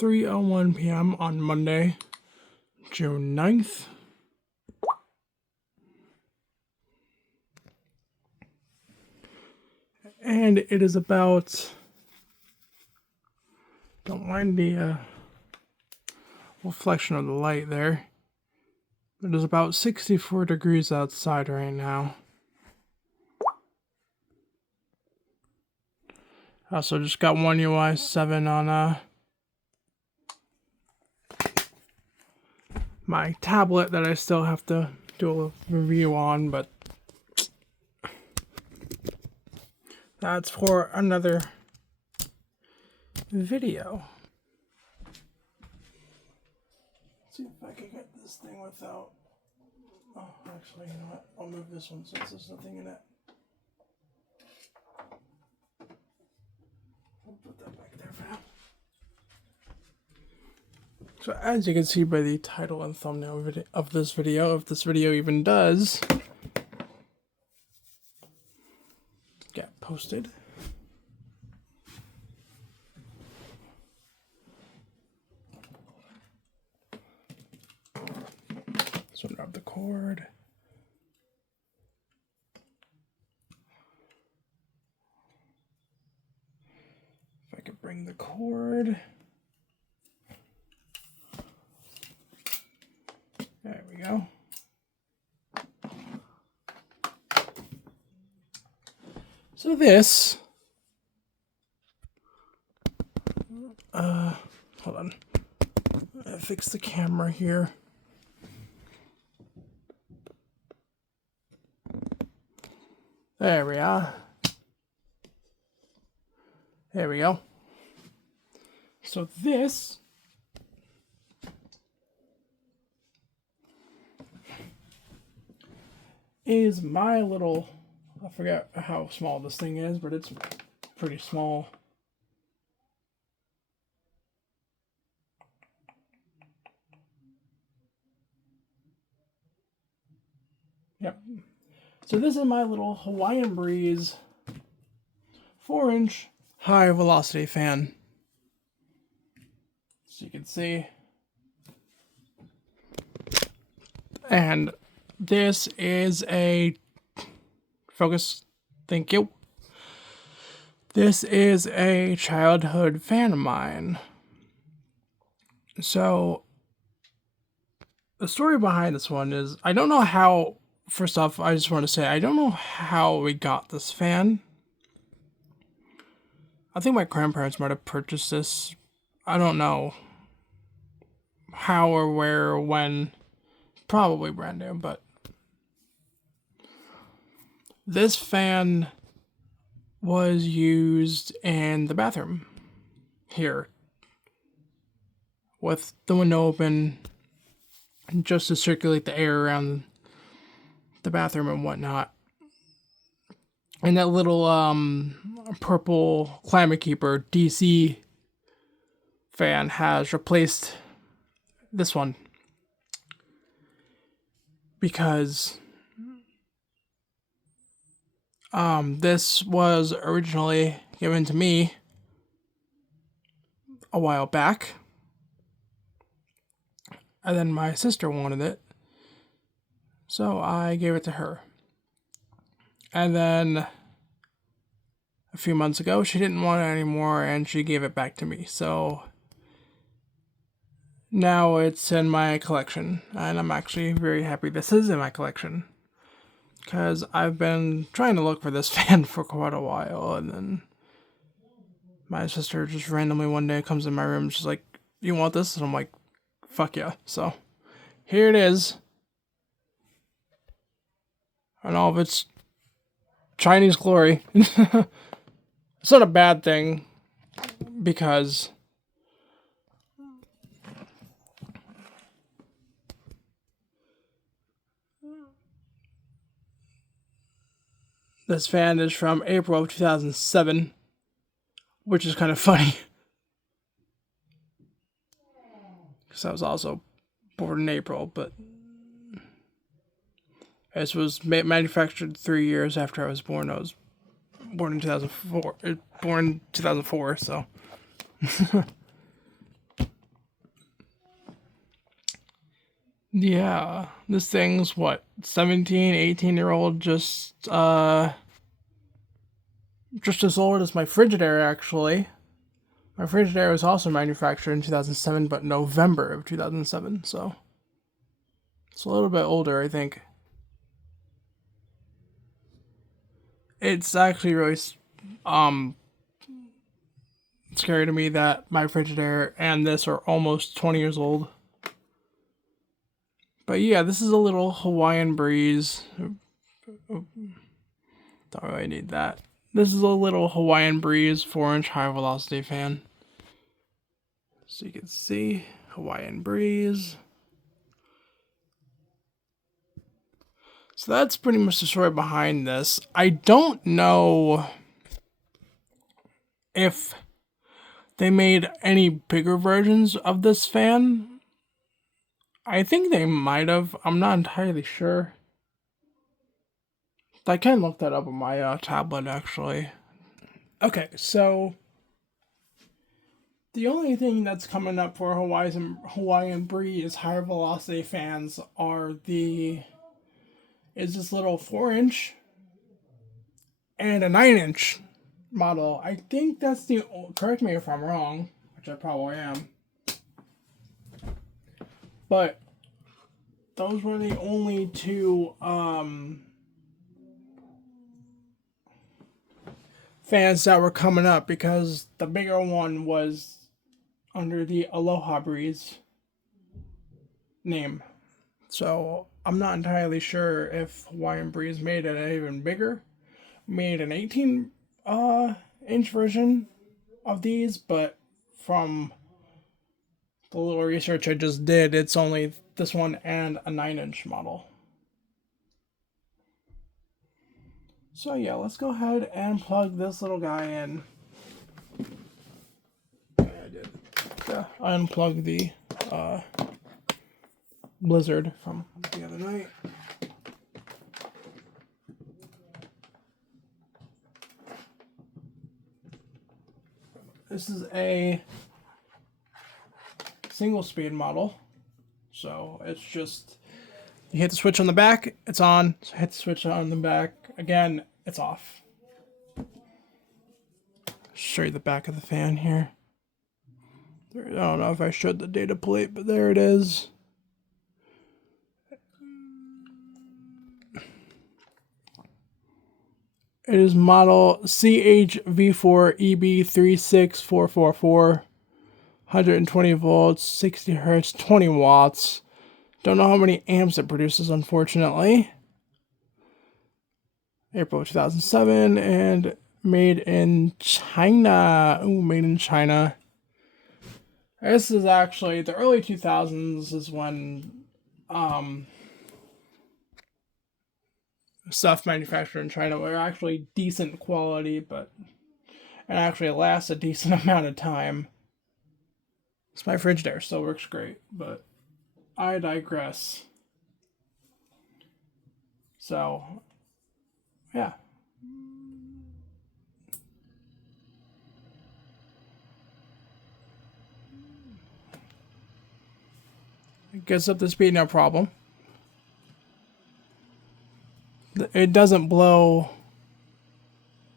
3:01 p.m. on Monday, June 9th. And it is about, don't mind the reflection of the light there. It is about 64 degrees outside right now. I also just got One UI 7 on my tablet that I still have to do a review on, but that's for another video. Let's see if I can get this thing without... Oh, actually, you know what? I'll move this one since there's nothing in it. I'll put that back there for now. So as you can see by the title and thumbnail of this video, if this video even does get posted, so grab the cord. If I could bring the cord. There we go. So this, hold on. I fix the camera here. There we are. There we go. So this is my little, I forget how small this thing is, but it's pretty small. Yep. So this is my little Hawaiian Breeze 4-inch high velocity fan. As you can see. And this is a focus. Thank you. This is a childhood fan of mine. So the story behind this one is, I don't know how, first off, I just want to say, I don't know how we got this fan. I think my grandparents might have purchased this. I don't know how or where or when. Probably brand new, but this fan was used in the bathroom here with the window open just to circulate the air around the bathroom and whatnot. And that little purple Climate Keeper DC fan has replaced this one because this was originally given to me a while back, and then my sister wanted it, so I gave it to her. And then a few months ago, she didn't want it anymore, and she gave it back to me. So now it's in my collection, and I'm actually very happy this is in my collection, because I've been trying to look for this fan for quite a while, and then my sister just randomly one day comes in my room, she's like, "You want this?" And I'm like, "Fuck yeah." So here it is, and all of its Chinese glory. It's not a bad thing, because this fan is from April of 2007, which is kind of funny, because I was also born in April, but this was manufactured 3 years after I was born. I was born in 2004. Born in 2004, so. Yeah, this thing's what, 17, 18-year-old, just as old as my Frigidaire actually. My Frigidaire was also manufactured in 2007, but November of 2007, so it's a little bit older, I think. It's actually really um scary to me that my Frigidaire and this are almost 20 years old. But yeah, this is a little Hawaiian breeze. Don't really need that. This is a little Hawaiian breeze 4-inch high velocity fan. So you can see Hawaiian breeze. So that's pretty much the story behind this. I don't know if they made any bigger versions of this fan. I think they might have. I'm not entirely sure. I can look that up on my tablet, actually. Okay, so the only thing that's coming up for Hawaiian Breeze higher velocity fans is this little 4-inch and a 9-inch model. I think that's correct me if I'm wrong, which I probably am. But those were the only two fans that were coming up, because the bigger one was under the Aloha Breeze name. So I'm not entirely sure if Hawaiian Breeze made it even bigger, made an 18-inch version of these, but from the little research I just did, it's only this one and a 9-inch model. So yeah, let's go ahead and plug this little guy in. Yeah, I did. Yeah, I unplugged the Blizzard from the other night. This is a single speed model, so it's just you hit the switch on the back, it's on. So hit the switch on the back again, it's off. Show you the back of the fan here. I don't know if I showed the data plate, but there it is. It is model CHV4EB36444, 120 volts, 60 hertz, 20 watts. Don't know how many amps it produces, unfortunately. April 2007, and made in China. Ooh, made in China. This is actually the early 2000s is when stuff manufactured in China were actually decent quality, but and actually lasts a decent amount of time. It's my Frigidaire, still works great, but I digress. So, yeah. It gets up to speed, no problem. It doesn't blow.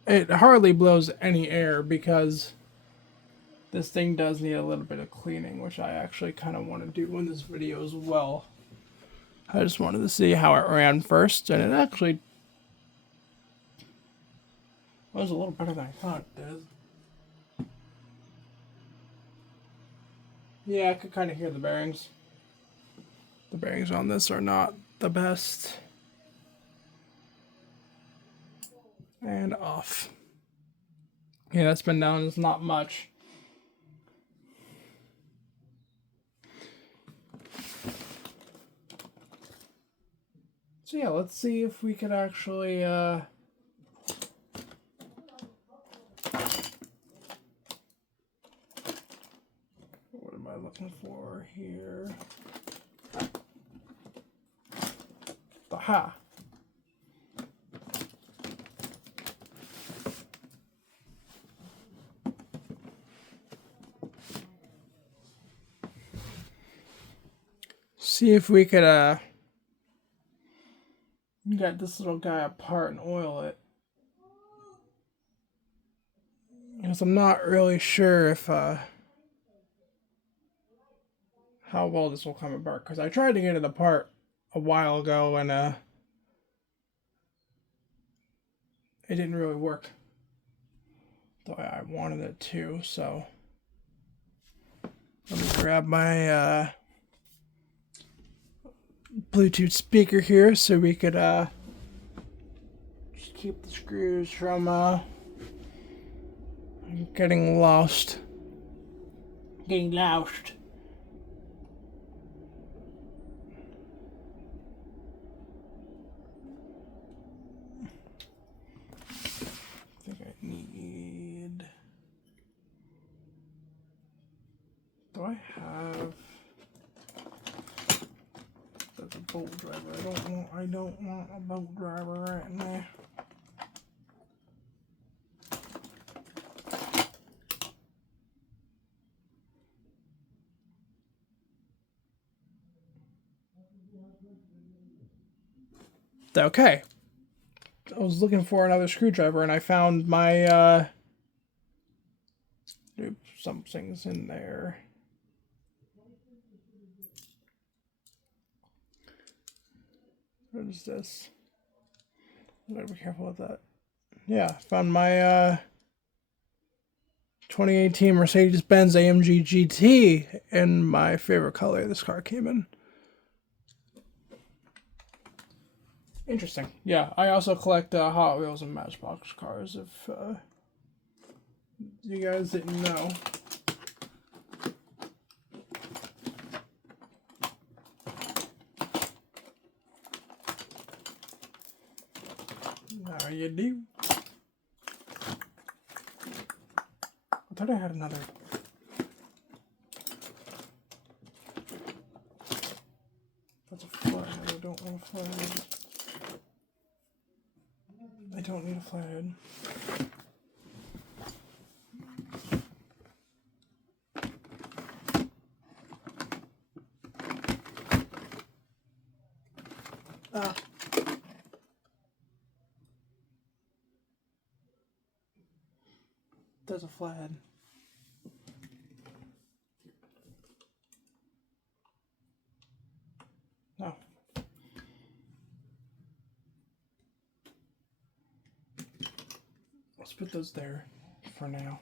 It hardly blows any air because this thing does need a little bit of cleaning, which I actually kind of want to do in this video as well. I just wanted to see how it ran first, and it actually was a little better than I thought it did. Yeah, I could kind of hear the bearings. The bearings on this are not the best. And off. Yeah, that's been down. It's not much. So yeah, let's see if we could actually what am I looking for here? Aha. see if we could get this little guy apart and oil it. Because I'm not really sure if how well this will come apart. Because I tried to get it apart a while ago and it didn't really work the way I wanted it to. So let me grab my Bluetooth speaker here so we could just keep the screws from getting lost. Getting lost. I think I need. Do I have? That's a bolt driver. I don't want a bolt driver right now. Okay. I was looking for another screwdriver and I found my oops, something's in there. What is this? Gotta be careful with that. Yeah, found my 2018 Mercedes-Benz AMG GT in my favorite color this car came in. Interesting. Yeah, I also collect Hot Wheels and Matchbox cars, if you guys didn't know. Now you do. I thought I had another. That's a flathead. I don't want a flathead. I don't need a flathead. Ah. There's a flathead. No. Let's put those there for now.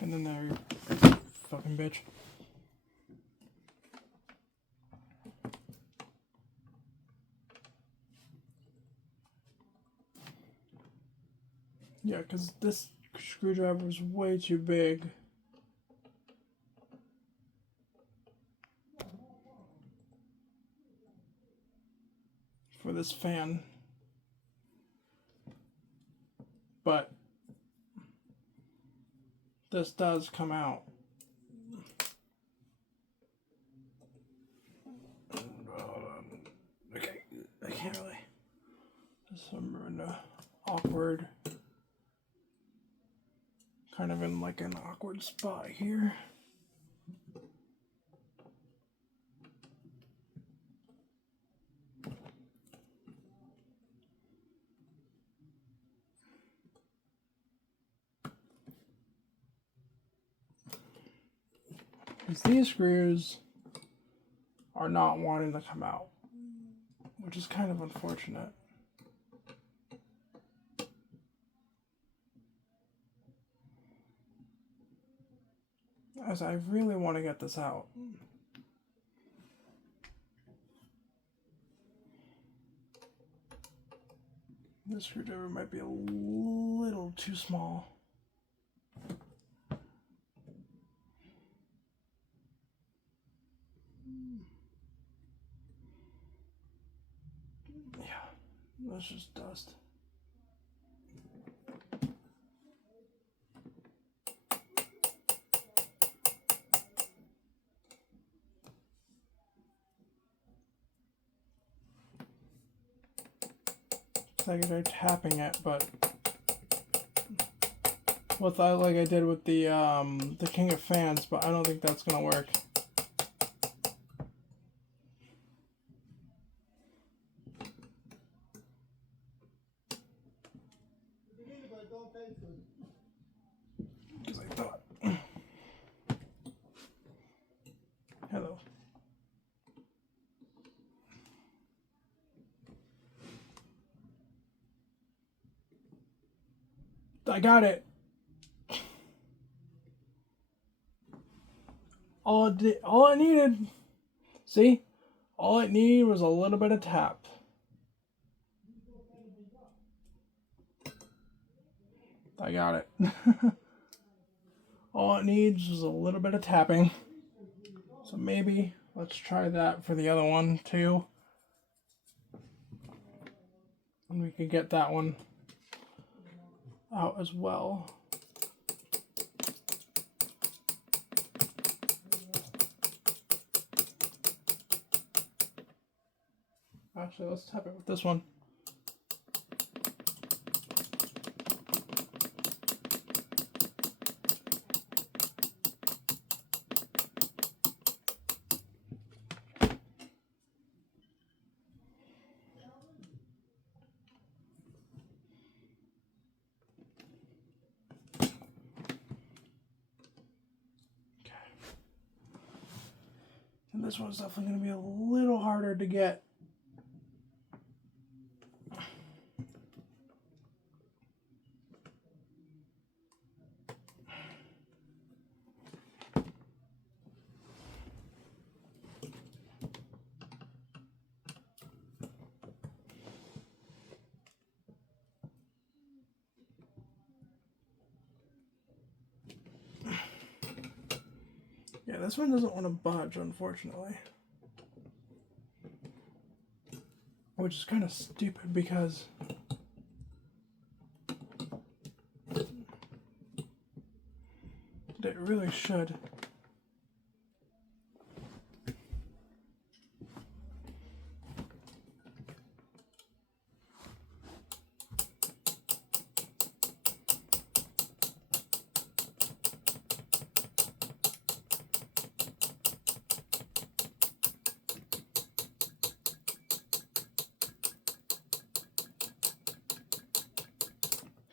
And then there, you fucking bitch. Yeah, because this screwdriver is way too big. For this fan. But this does come out. Okay, I can't really. I'm in a awkward, kind of in like an awkward spot here. Because these screws are not wanting to come out, which is kind of unfortunate. As I really want to get this out. This screwdriver might be a little too small. Yeah, that's just dust. It's like they're tapping it, but with like I did with the King of Fans, but I don't think that's gonna work. Because I thought. Hello. I got it. All it needed. See, all it needed was a little bit of tap. I got it. All it needs is a little bit of tapping. So maybe let's try that for the other one too. And we can get that one out as well. Actually, let's tap it with this one. And this one's definitely going to be a little harder to get. Yeah, this one doesn't want to budge, unfortunately. Which is kind of stupid because it really should.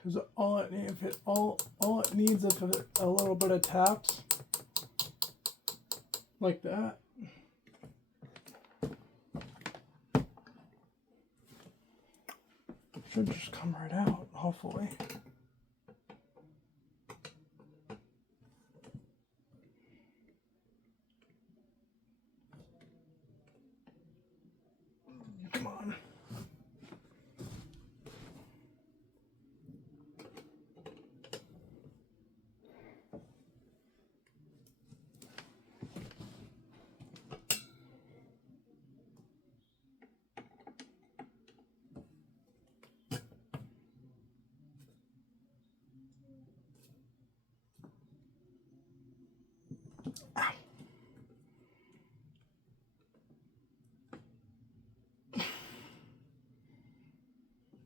Because all it needs is a little bit of taps like that. Should just come right out, hopefully. Come on. Ow.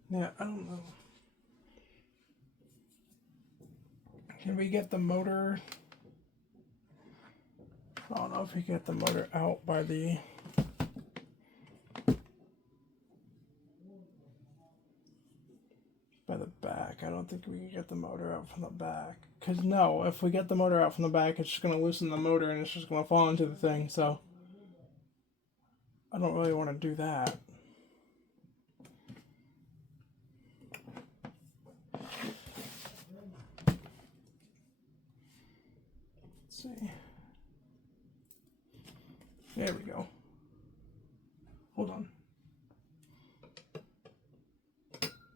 Yeah, I don't know. Can we get the motor? I don't know if we get the motor out by the back. I don't think we can get the motor out from the back. Because no, if we get the motor out from the back, it's just going to loosen the motor and it's just going to fall into the thing. So I don't really want to do that. Let's see. There we go. Hold on.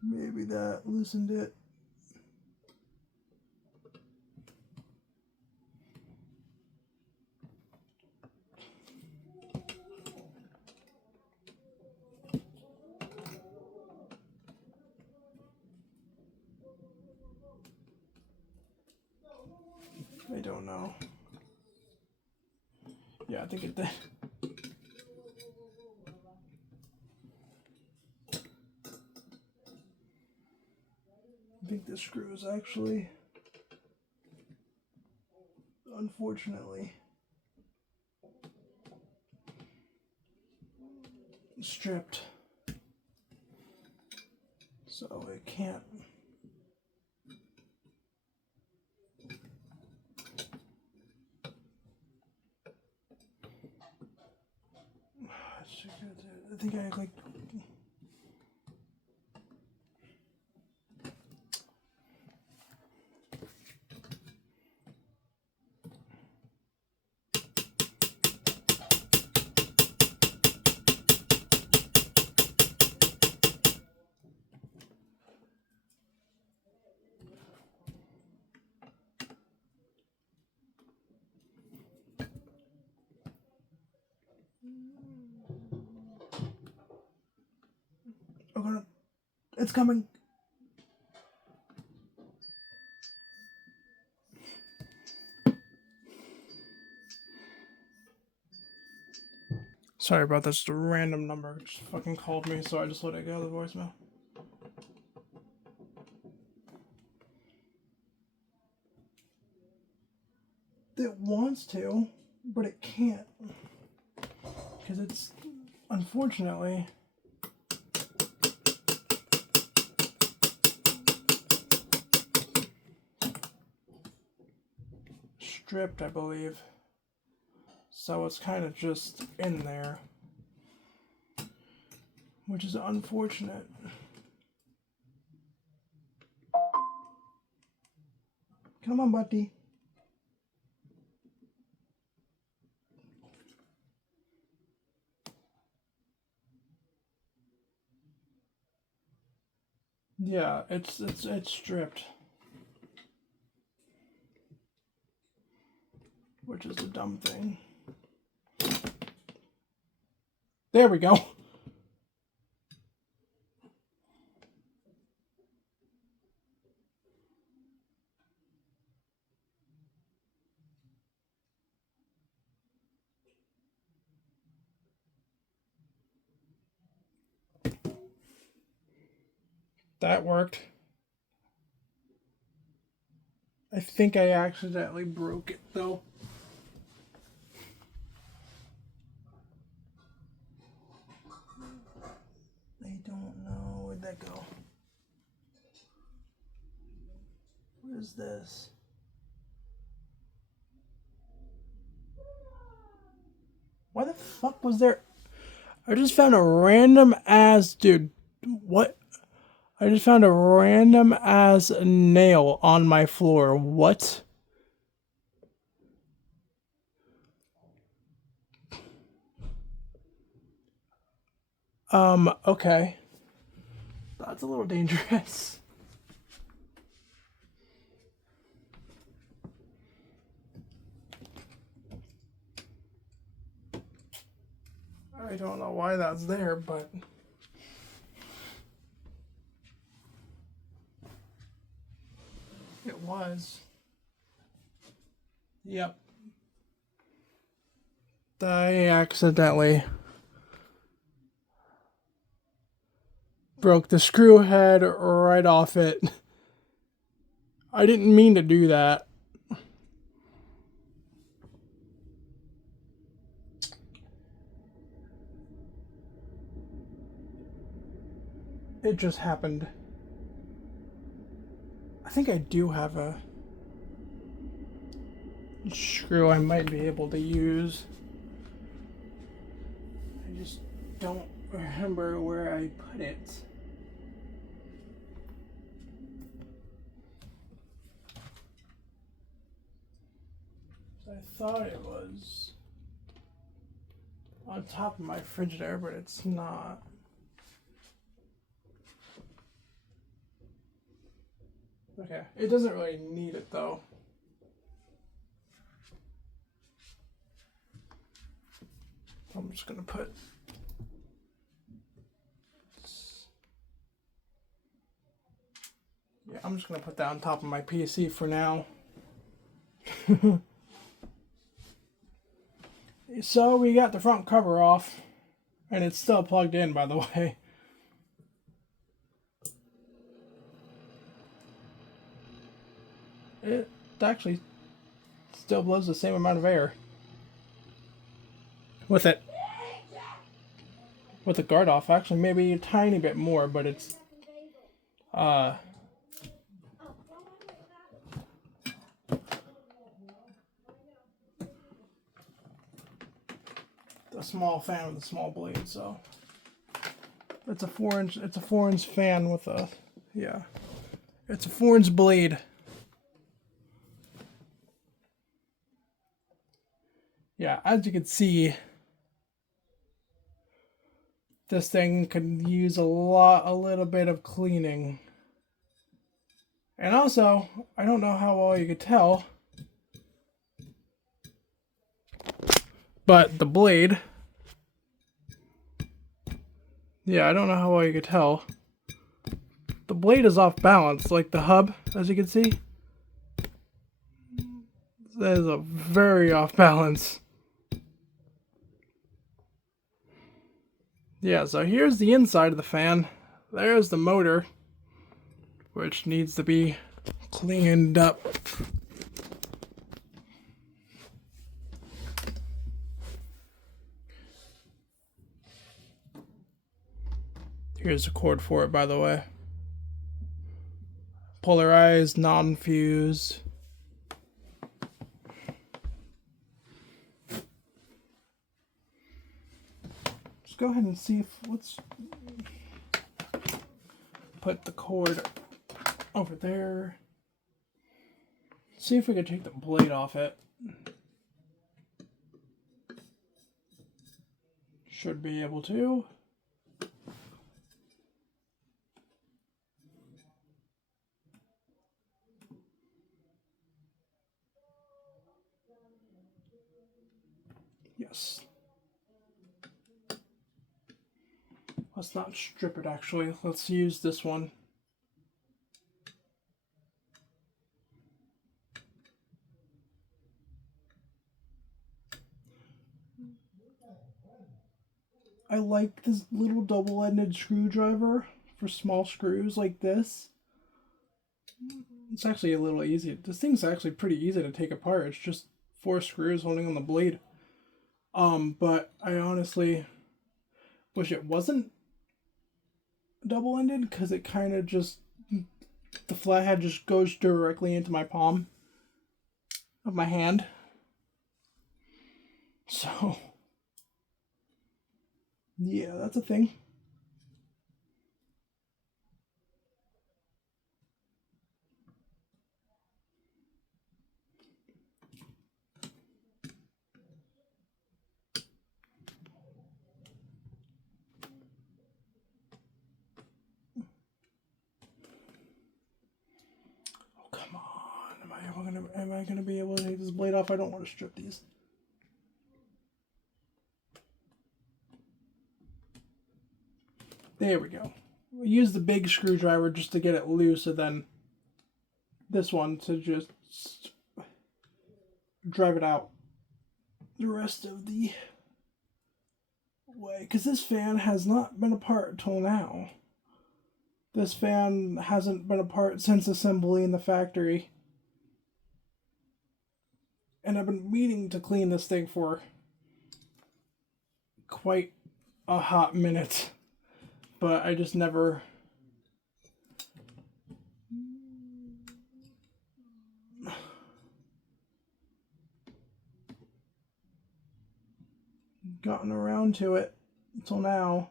Maybe that loosened it. I don't know. Yeah, I think it did. I think the screw is actually unfortunately stripped, so it can't. I think I like. Oh god, it's coming. Sorry about this. A random number just fucking called me, so I just let it go. The voicemail. It wants to, but it can't, because it's unfortunately stripped, I believe. So it's kind of just in there, which is unfortunate. Come on, buddy. Yeah, it's stripped, which is a dumb thing. There we go. That worked. I think I accidentally broke it though. I don't know. Where'd that go? What is this? Why the fuck was there? I just found a random ass dude. What? I just found a random ass nail on my floor. What? Okay. That's a little dangerous. I don't know why that's there, but it was. Yep. I accidentally broke the screw head right off it. I didn't mean to do that. It just happened. I think I do have a screw I might be able to use. I just don't remember where I put it. I thought it was on top of my Frigidaire, but it's not. Okay, it doesn't really need it though. I'm just gonna put I'm just gonna put that on top of my PC for now. So we got the front cover off, and it's still plugged in, by the way. It actually still blows the same amount of air. With it. With the guard off, actually maybe a tiny bit more, but it's a small fan with a small blade, so it's a 4-inch fan with a it's a 4-inch blade. Yeah, as you can see, this thing could use a little bit of cleaning. And also, I don't know how well you could tell, but the blade, yeah, I don't know how well you could tell. The blade is off balance, like the hub, as you can see. That is a very off balance. Yeah, so here's the inside of the fan. There's the motor, which needs to be cleaned up. Here's the cord for it, by the way. Polarized, non-fused. Let's go ahead and see if, let's put the cord over there. See if we can take the blade off it. Should be able to. Yes. Let's not strip it actually. Let's use this one. I like this little double-ended screwdriver for small screws like this. It's actually a little easy. This thing's actually pretty easy to take apart. It's just 4 screws holding on the blade. But I honestly wish it wasn't double-ended, because it kind of just, the flathead just goes directly into my palm of my hand. So, yeah, that's a thing. Come on, am I gonna be able to take this blade off? I don't want to strip these. There we go. We use the big screwdriver just to get it loose, and then this one to just drive it out the rest of the way. Because this fan has not been apart till now. This fan hasn't been apart since assembly in the factory. And I've been meaning to clean this thing for quite a hot minute. But I just never gotten around to it until now.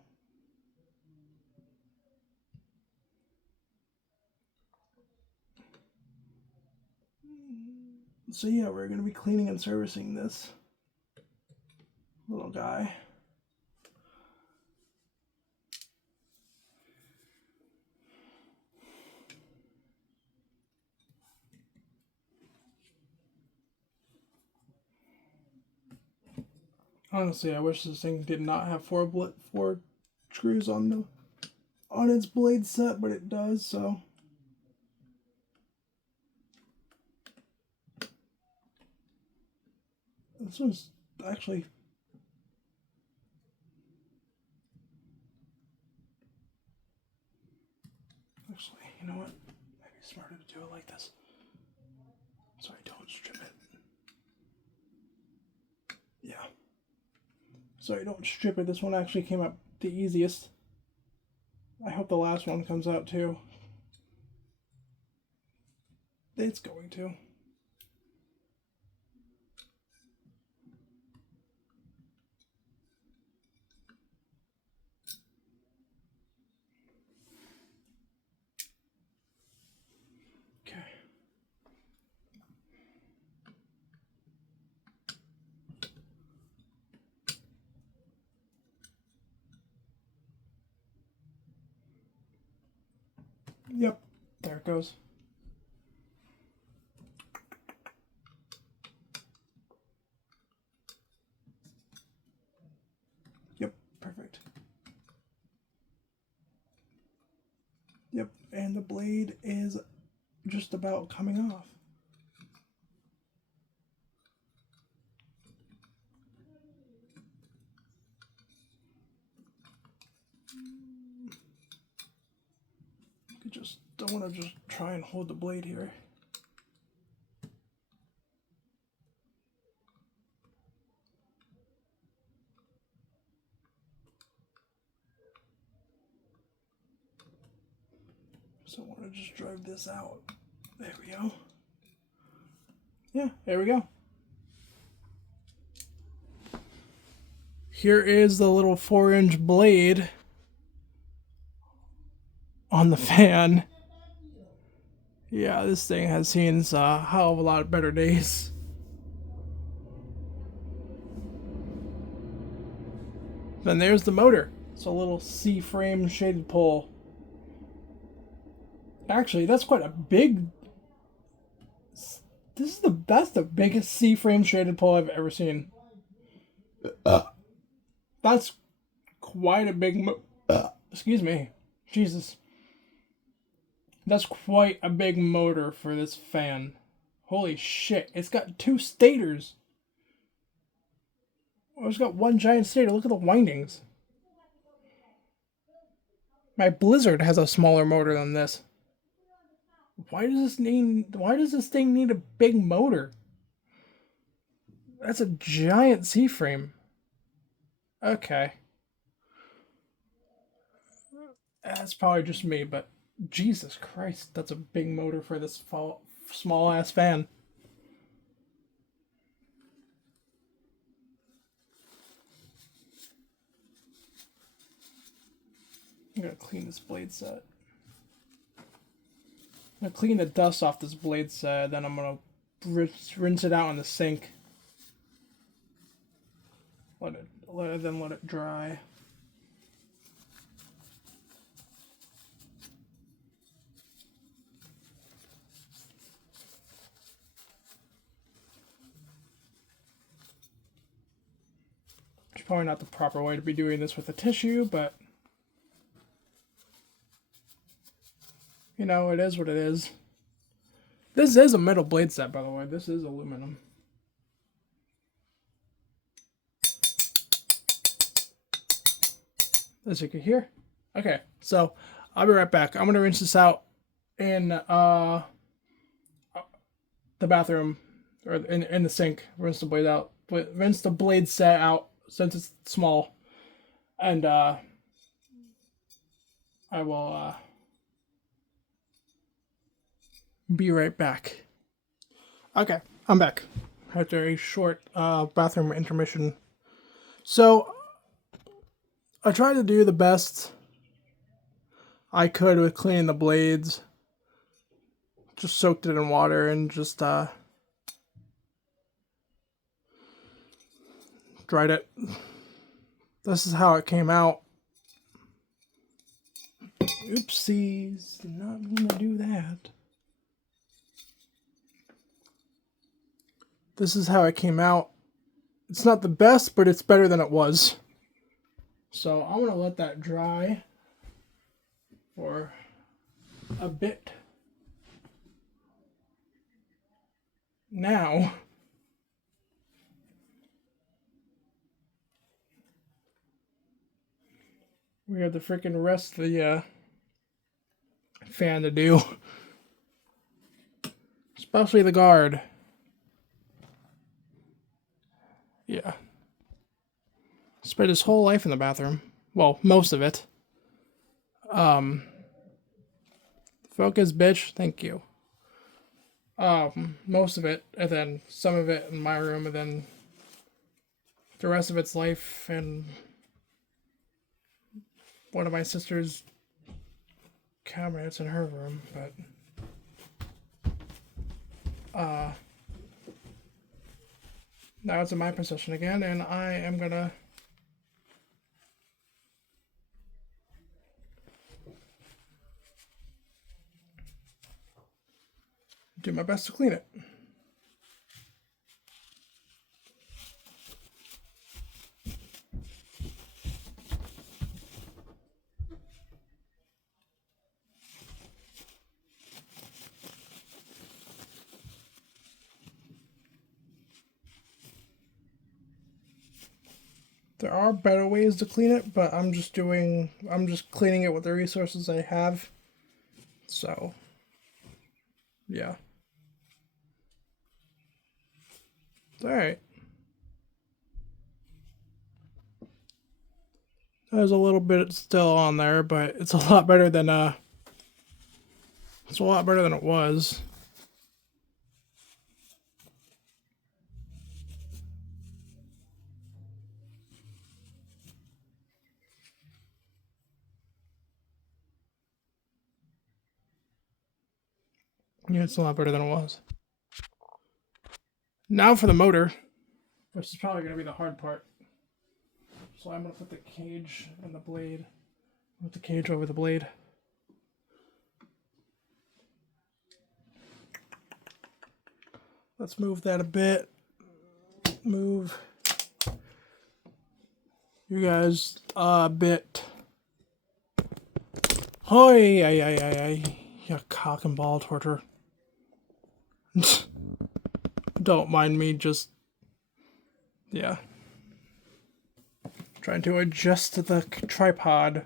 So yeah, we're going to be cleaning and servicing this little guy. Honestly, I wish this thing did not have four screws on its blade set, but it does, so. This one's actually you know what? Maybe it's smarter to do it like this, so I don't strip it. Yeah. Sorry, don't strip it. This one actually came up the easiest. I hope the last one comes out too. It's going to. Okay. Yep, there it goes. Yep, perfect. Yep, and the blade is just about coming off. I just don't want to just try and hold the blade here. So I want to just drive this out. There we go. Yeah, there we go. Here is the little 4-inch blade on the fan. Yeah, this thing has seen a hell of a lot better days. Then there's the motor. It's a little C-frame shaded pole. Actually, that's quite a big. That's the biggest C-frame shaded pole I've ever seen. That's quite a big. Excuse me, Jesus. That's quite a big motor for this fan. Holy shit! It's got 2 stators. Oh, it's got 1 giant stator. Look at the windings. My Blizzard has a smaller motor than this. Why does this thing need a big motor? That's a giant C-frame. Okay. That's probably just me, but Jesus Christ, that's a big motor for this small ass fan. I'm gonna clean this blade set. I'm gonna clean the dust off this blade set, then I'm gonna rinse it out in the sink. Let it dry. It's probably not the proper way to be doing this with a tissue, but you know, it is what it is. This is a metal blade set, by the way. This is aluminum. As you can hear. Okay, so I'll be right back. I'm gonna rinse this out in the bathroom or in the sink. Rinse the blade out. Rinse the blade set out since it's small, and I will be right back. Okay, I'm back after a short bathroom intermission. So I tried to do the best I could with cleaning the blades. Just soaked it in water and just dried it. This is how it came out. Oopsies, did not mean to do that. This is how it came out. It's not the best, but it's better than it was. So I'm gonna let that dry for a bit. Now, we have the freaking rest of the fan to do. Especially the guard. Yeah, Spent his whole life in the bathroom. Well, most of it. Focus, bitch. Thank you. Most of it, and then some of it in my room, and then the rest of its life in one of my sister's cabinets in her room. But now it's in my possession again, and I am gonna do my best to clean it. There are better ways to clean it, but I'm just cleaning it with the resources I have. So, yeah. Alright. There's a little bit still on there, but it's a lot better than it's a lot better than it was. Yeah, it's a lot better than it was. Now for the motor, which is probably going to be the hard part. So I'm going to put the cage and the blade, put the cage over the blade. Let's move that a bit. Move you guys a bit. Hoy, ay, you cock and ball torture. Don't mind me, just, yeah. Trying to adjust to the tripod.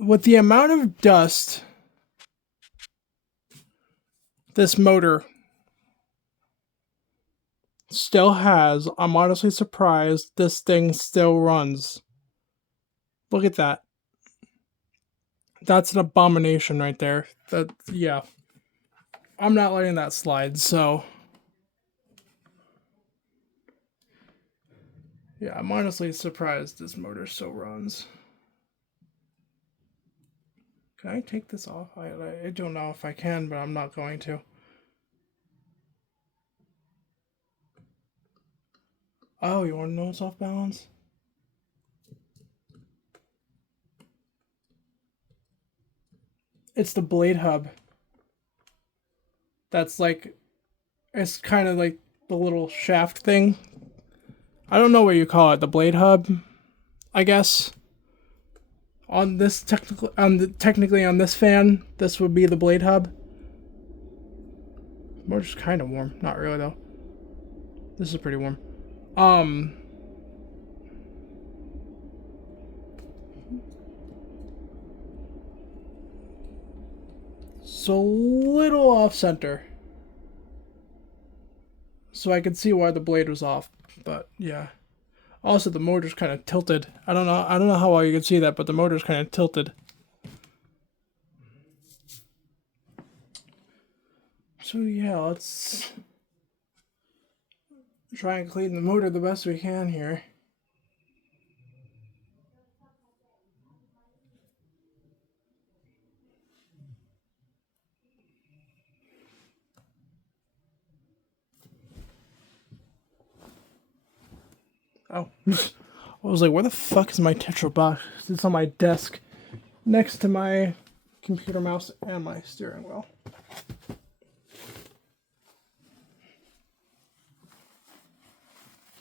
With the amount of dust this motor still has, I'm honestly surprised this thing still runs. Look at that. That's an abomination right there. That, yeah. I'm not letting that slide, so. Yeah, I'm honestly surprised this motor still runs. Can I take this off? I don't know if I can, but I'm not going to. Oh, you want to know it's off balance? It's the blade hub. That's like, it's kind of like the little shaft thing. I don't know what you call it. The blade hub, I guess. On this technically on this fan, this would be the blade hub. Motor's kind of warm. Not really though. This is pretty warm. So little off center. So I could see why the blade was off, but yeah. Also, the motor's kind of tilted. I don't know how well you can see that, but the motor's kind of tilted. So yeah, let's try and clean the motor the best we can here. Oh. I was like, where the fuck is my Tetra box? It's on my desk next to my computer mouse and my steering wheel.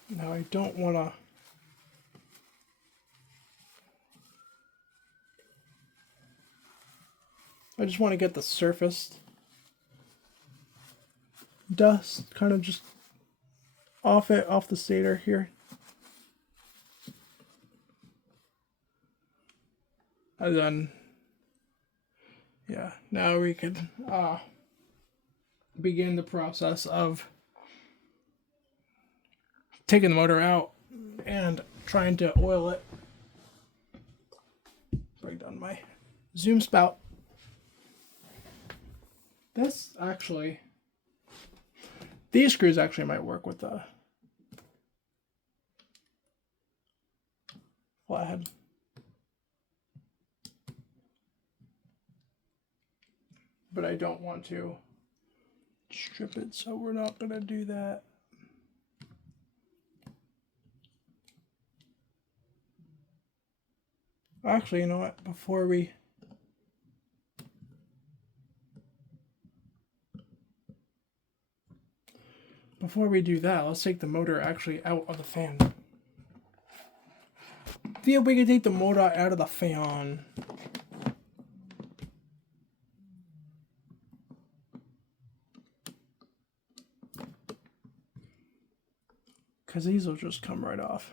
Now I don't want to... I just want to get the surface dust kind of just off the stator here. And then, yeah, now we could begin the process of taking the motor out and trying to oil it. Break down my zoom spout. This actually, these screws actually might work with the flathead. But I don't want to strip it, so we're not going to do that. Actually, you know what? Before we do that, let's take the motor actually out of the fan. See if we can take the motor out of the fan. Because these will just come right off.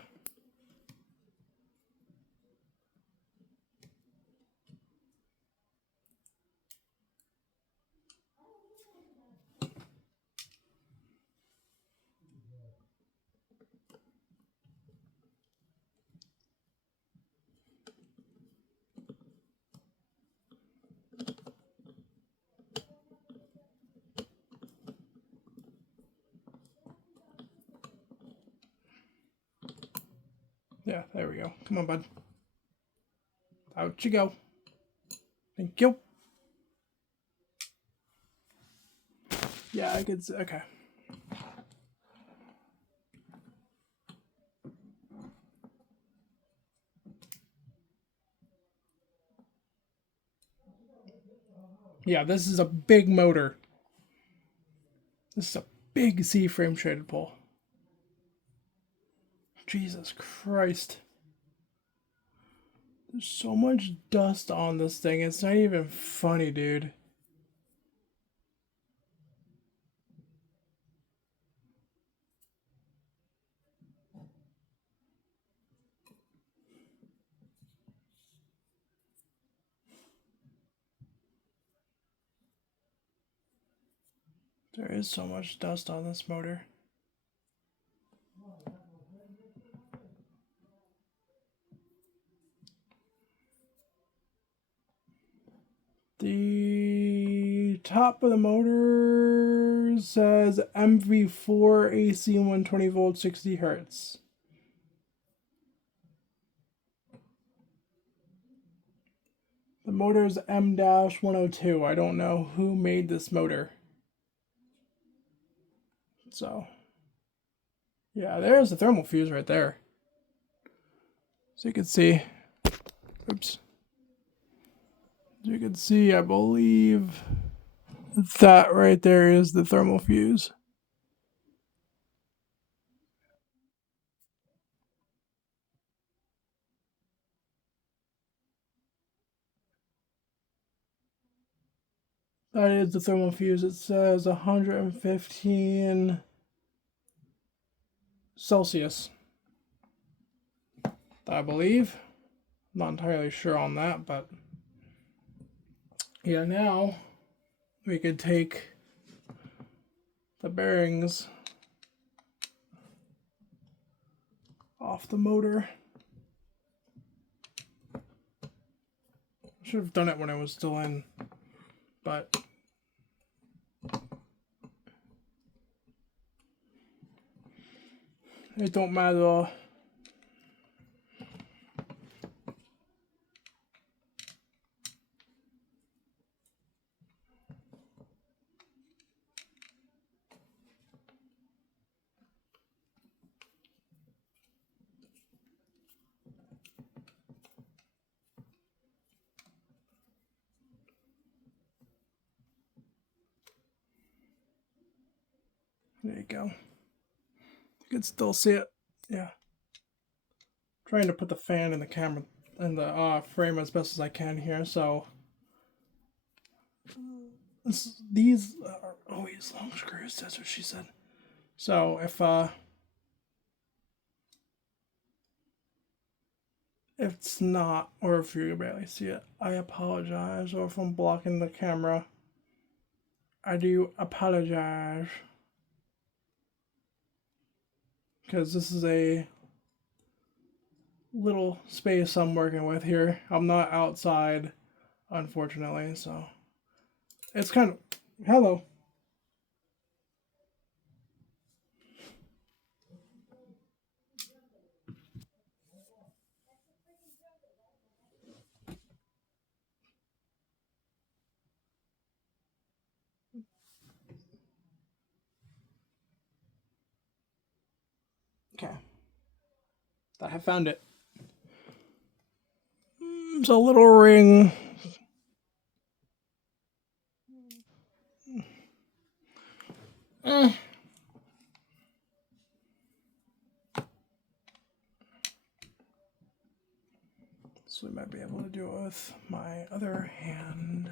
Yeah, there we go. Come on, bud. Out you go. Thank you. Yeah, I could see. Okay. Yeah, this is a big motor. This is a big C-frame shaded pole. Jesus Christ. There's so much dust on this thing. It's not even funny, dude. There is so much dust on this motor. The top of the motor says MV4 AC 120 volt 60 hertz. The motor is M-102. I don't know who made this motor. So, yeah, there's the thermal fuse right there. So you can see, oops. As you can see, I believe that right there is the thermal fuse. That is the thermal fuse. It says 115 Celsius, I believe. I'm not entirely sure on that, but yeah, now we could take the bearings off the motor. Should have done it when I was still in, but it don't matter. There you go. You can still see it. Yeah. Trying to put the fan in the camera in the frame as best as I can here. So these are always long screws. That's what she said. So if it's not, or if you can barely see it, I apologize. Or if I'm blocking the camera, I do apologize. because this is a little space I'm working with here. I'm not outside, unfortunately, so it's kind of hello. Okay, I have found it. It's a little ring. Eh. So we might be able to do it with my other hand.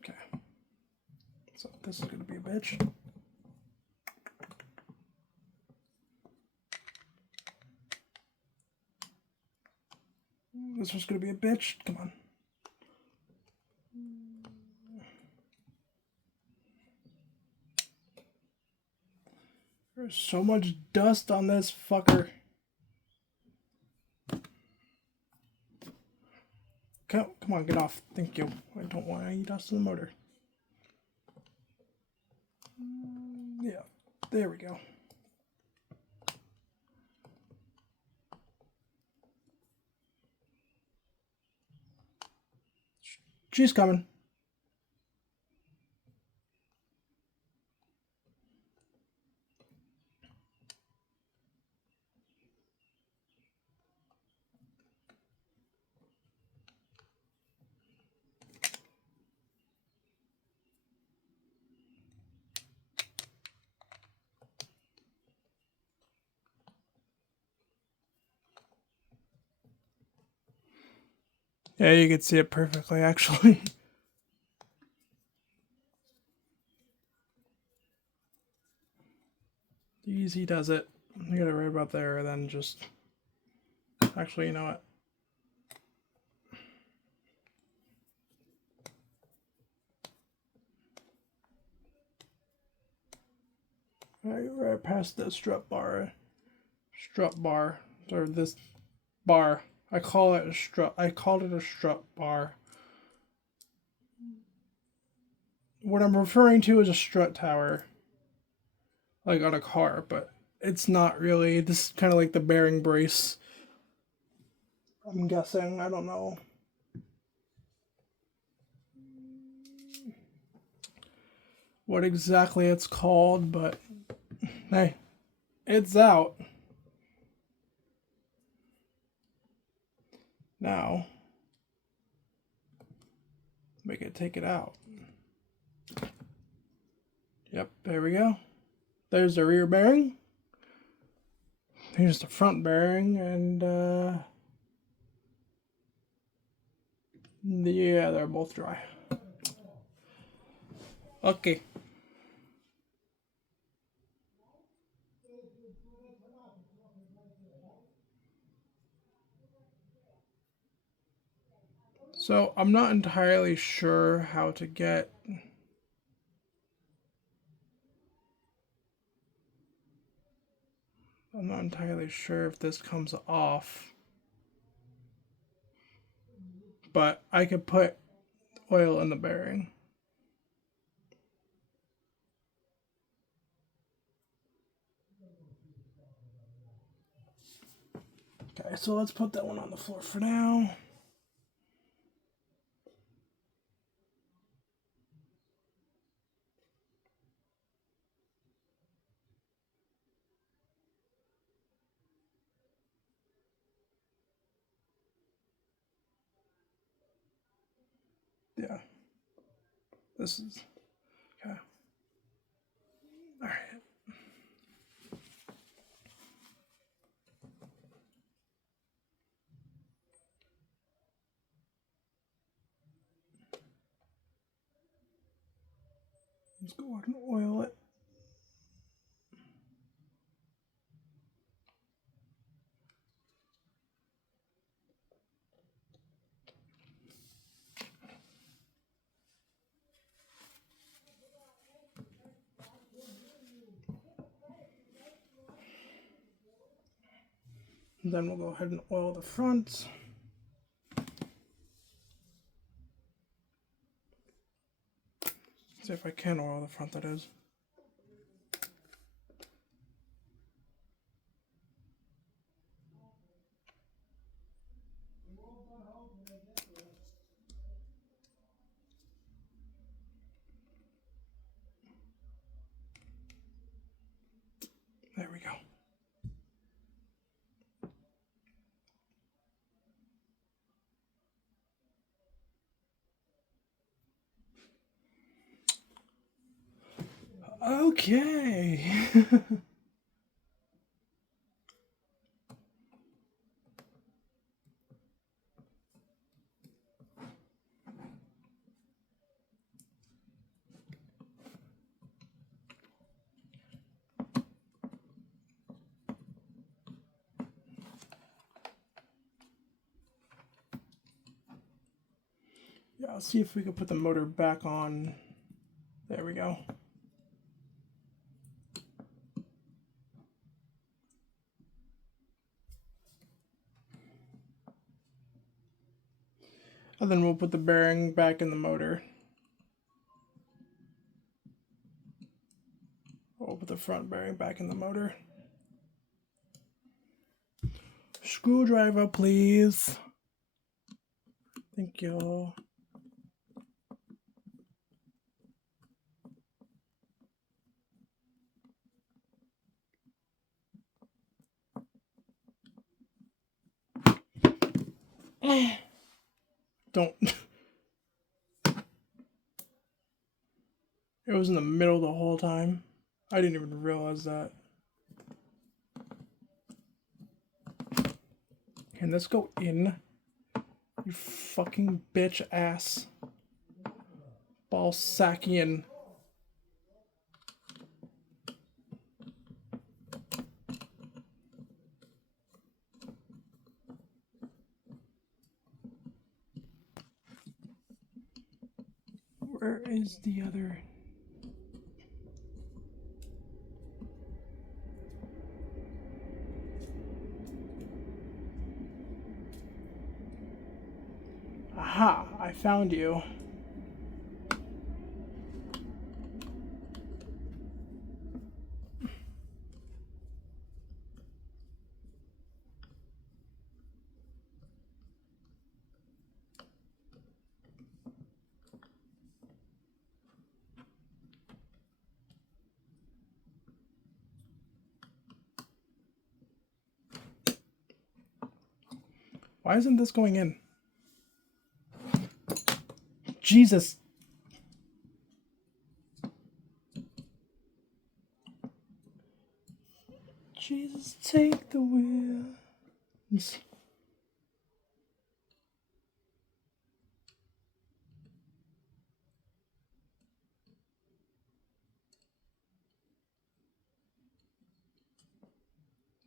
Okay. So this is gonna be a bitch. This one's gonna be a bitch. Come on. There's so much dust on this fucker. Come on, get off. Thank you. I don't want any dust in the motor. Yeah, there we go. She's coming. Yeah, you can see it perfectly, actually. Easy does it. You got it right about there, then just... Actually, you know what? Right past the strut bar, or this bar. I call it a strut. I called it a strut bar. What I'm referring to is a strut tower, like on a car, but it's not really. This is kind of like the bearing brace. I'm guessing. I don't know. What exactly it's called, but hey, it's out. Now, we can take it out. Yep, there we go. There's the rear bearing. Here's the front bearing, and yeah, they're both dry. Okay. So I'm not entirely sure how to get... I'm not entirely sure if this comes off. But I could put oil in the bearing. Okay, so let's put that one on the floor for now. Yeah. This is... Okay. Alright. Let's go ahead and oil it. And then we'll go ahead and oil the front. See if I can oil the front, that is. There we go. Okay. Yeah, I'll see if we can put the motor back on. There we go. And then we'll put the bearing back in the motor. We'll put the front bearing back in the motor. Screwdriver, please. Thank you. Don't. It was in the middle the whole time. I didn't even realize that. Can this go in? You fucking bitch ass. Balsackian. Where is the other? Aha, I found you. Why isn't this going in? Jesus. Jesus, take the wheel.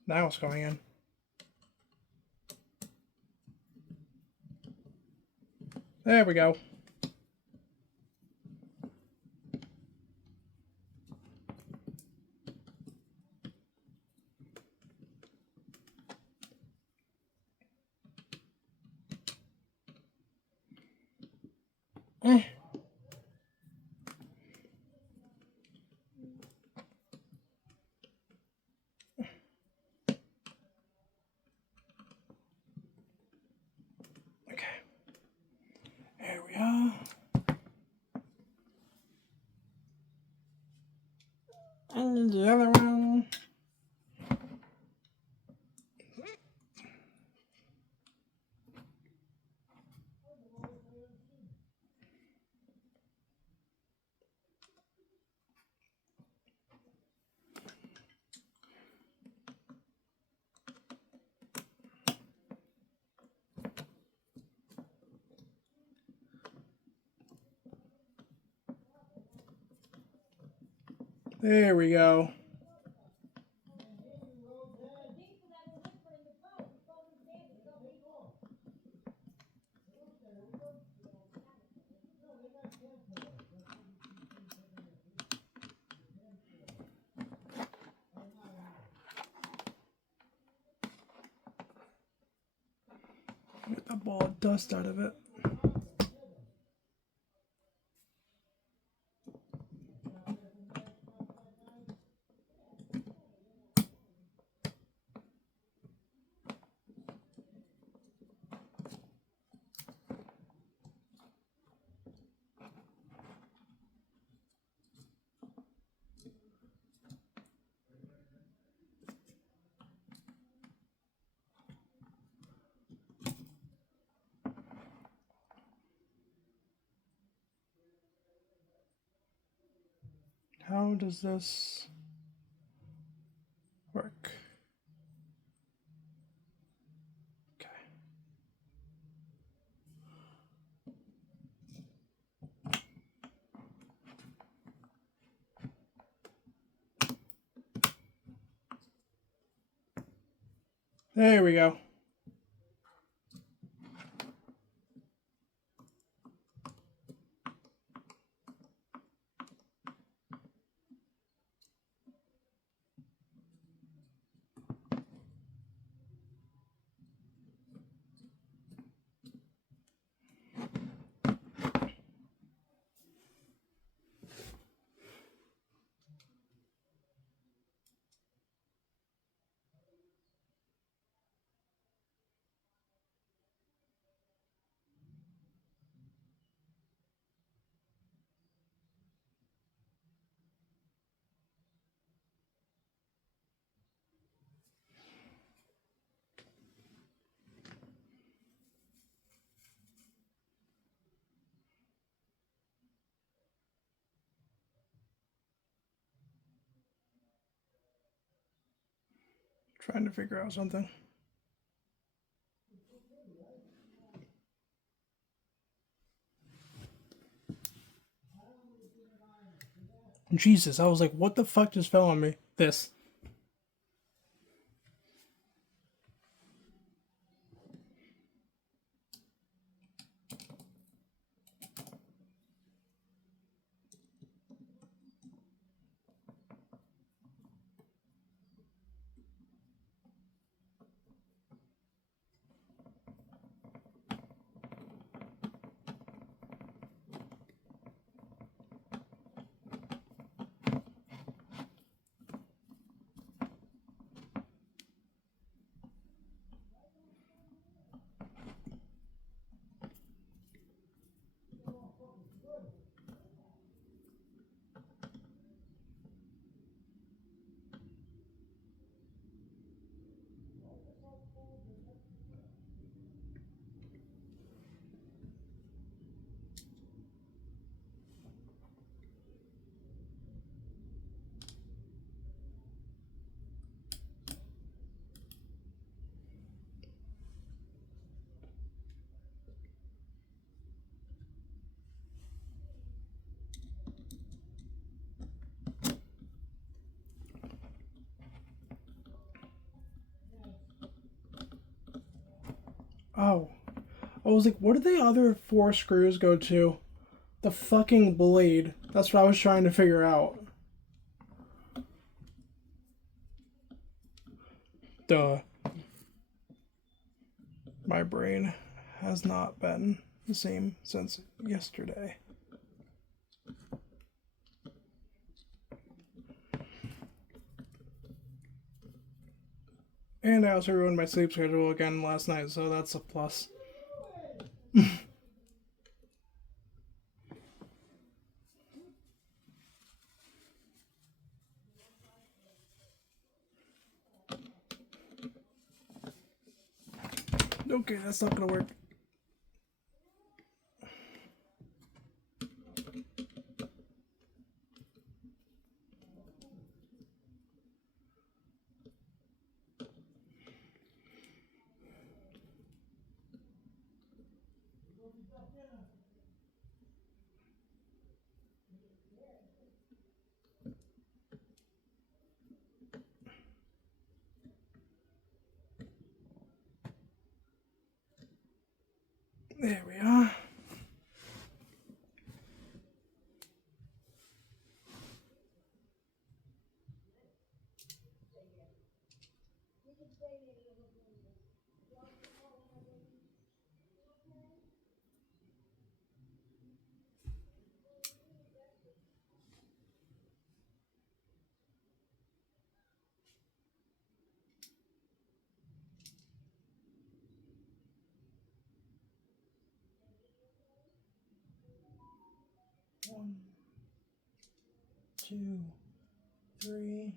Now it's going in. There we go. Okay. There we are. And the other one. There we go. Get that ball of dust out of it. How does this work? Okay. There we go. Trying to figure out something. Jesus, I was like, what the fuck just fell on me? This. Oh. I was like, what did the other 4 screws go to? The fucking blade. That's what I was trying to figure out. Duh. My brain has not been the same since yesterday. And I also ruined my sleep schedule again last night, so that's a plus. Okay, that's not gonna work. There we are. 1, 2, 3.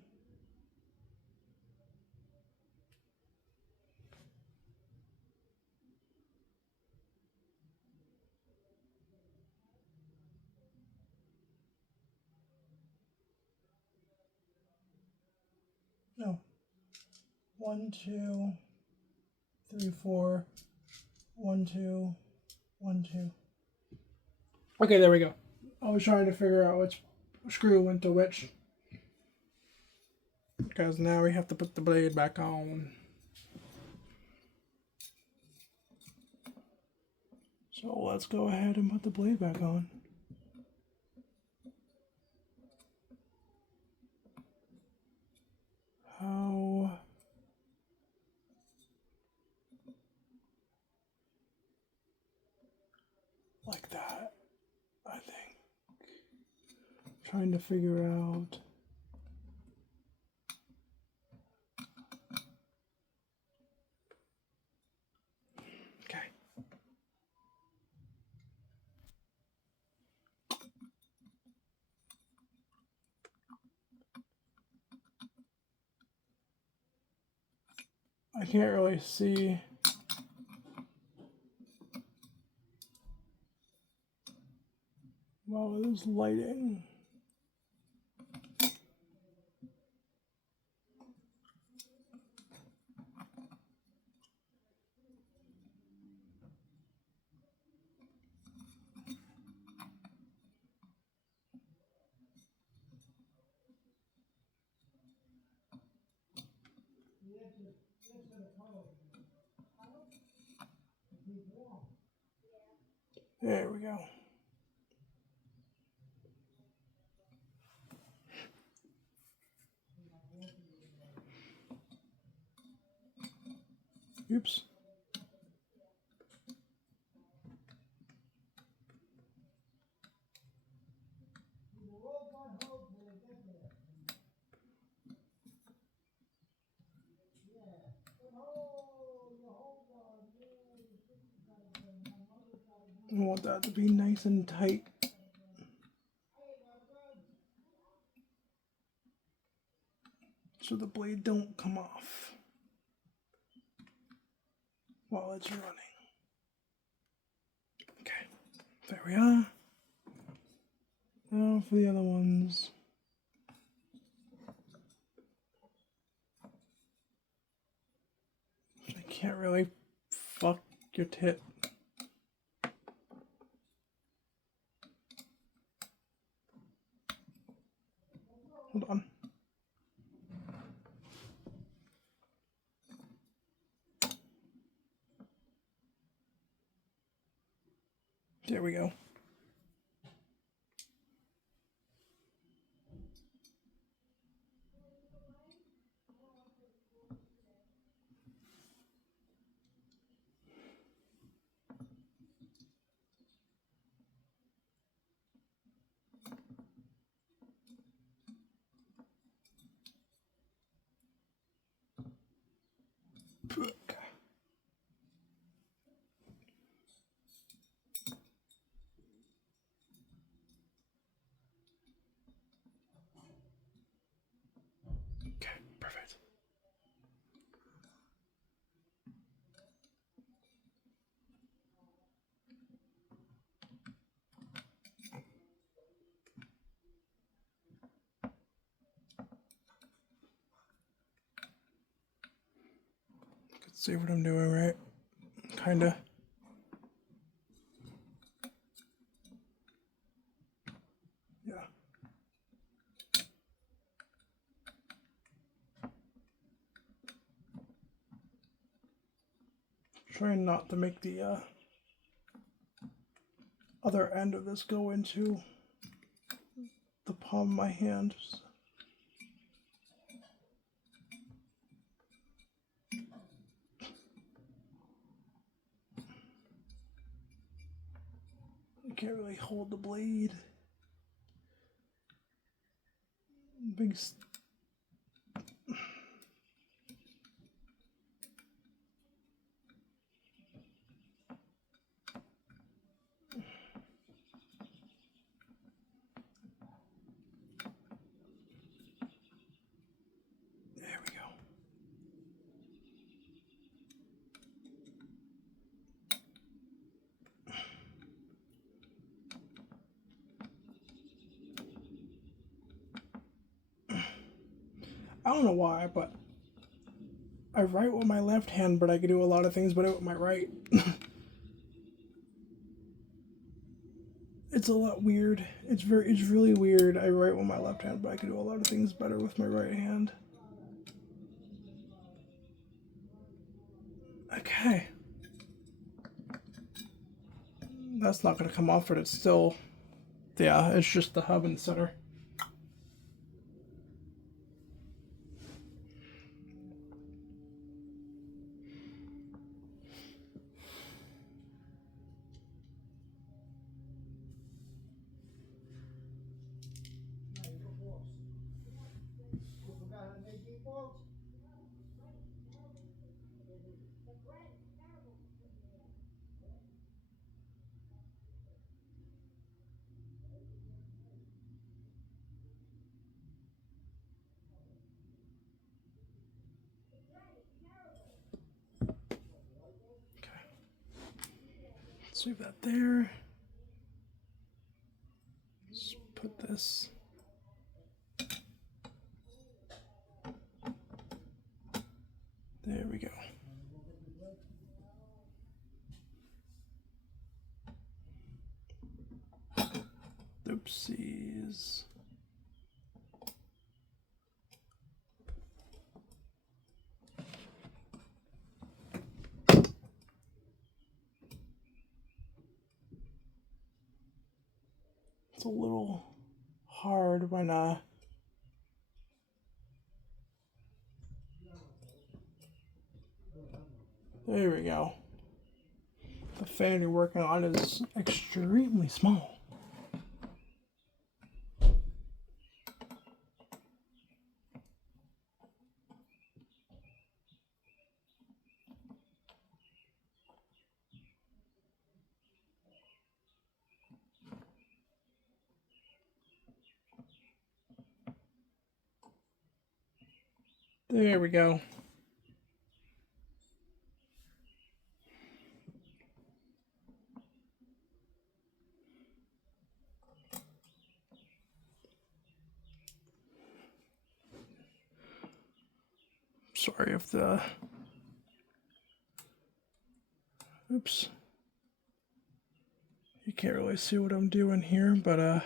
No. 1, 2, 3, 4. 1, 2, 1, 2. Okay, there we go. I was trying to figure out which screw went to which. Because now we have to put the blade back on. So let's go ahead and put the blade back on. How... like that, I think. Trying to figure out... okay. I can't really see. Well, it is lighting. There we go. Oops. I want that to be nice and tight. So the blade don't come off while it's running. Okay, there we are. Now for the other ones. I can't really fuck your tit. Hold on. There we go. Okay, perfect. Could see what I'm doing, right? Kinda. Yeah. Trying not to make the other end of this go into the palm of my hand. I can't really hold the blade. Big. don't know why, but I write with my left hand, but I can do a lot of things better with my right. It's a lot weird. It's really weird. I write with my left hand, but I can do a lot of things better with my right hand. Okay. That's not gonna come off, but it's still, yeah, it's just the hub and center. Let's leave that there. Let's put this. There we go. Oopsies. It's a little hard when there we go. The fan you're working on is extremely small. There we go. Sorry if the... Oops. You can't really see what I'm doing here, but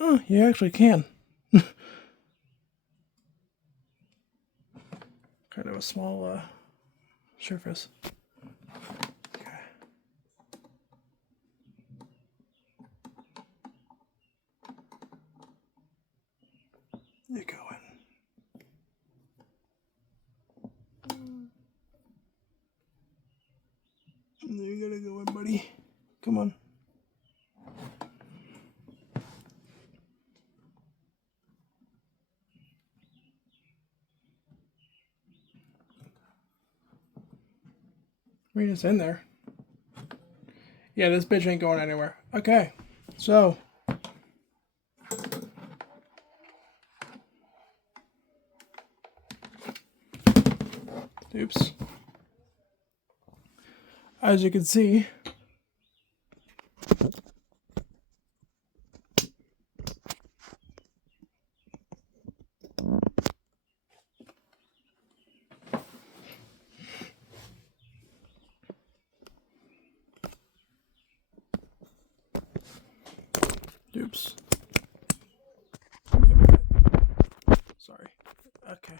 oh, you actually can. Kind of a small surface. Okay. You go in. You gotta go in, buddy. Come on. I mean, it's in there. Yeah, this bitch ain't going anywhere. Okay, so. Oops. As you can see, oops. Sorry. Okay.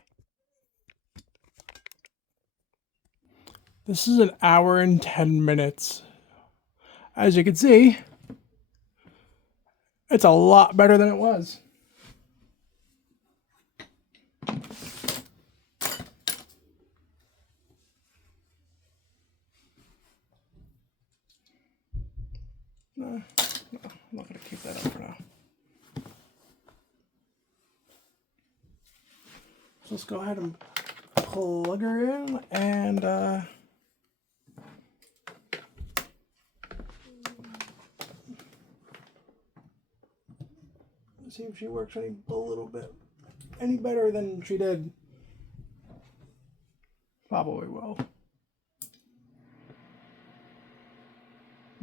This is an hour and 10 minutes. As you can see, it's a lot better than it was. No, I'm not going to keep that up for now. So let's go ahead and plug her in and see if she works a little bit any better than she did. Probably will.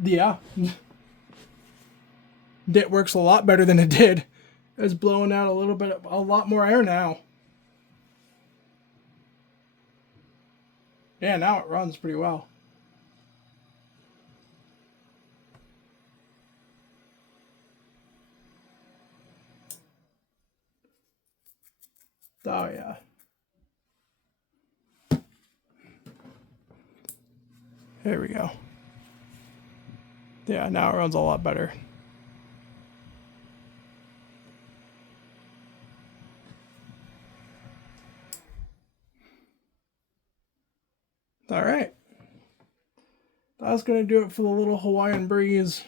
Yeah. It works a lot better than it did. is blowing out a lot more air now. Yeah, now it runs pretty well. Oh, yeah. There we go. Yeah, now it runs a lot better. All right. That's going to do it for the little Hawaiian breeze.